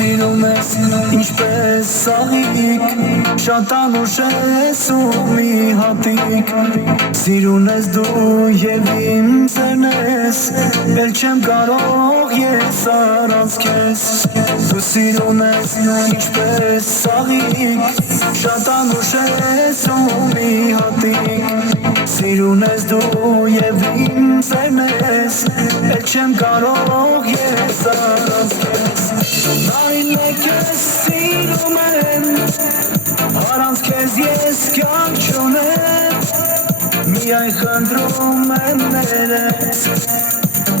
Սիրում ես ինչպես սաղիկ, շատ անուշ ես ու մի հատիկ, սիրուն ես դու և իմ սերն ես, էլ չեմ կարող ես առանց քեզ, դու սիրում ես ինչպես սաղիկ, շատ անուշ ես ու մի հատիկ, սիրուն ես դու և իմ սերն ես, էլ չեմ կարող ես առանց քեզ Նայնեք ես սիրում եմ, առանց քեզ ես կյանք չունեմ Միայն խնդրում եմ ներես,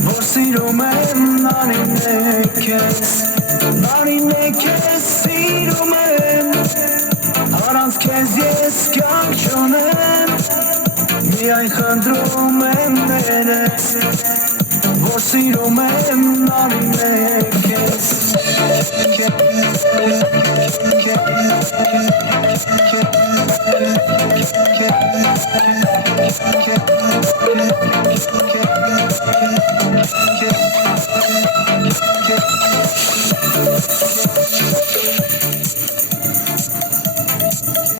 որ սիրում եմ նարինեք ես Նարինեք ես սիրում եմ, առանց քեզ ես կյանք չունեմ Միայն խնդրում եմ ներես, որ սիրում եմ նարինեք ես Get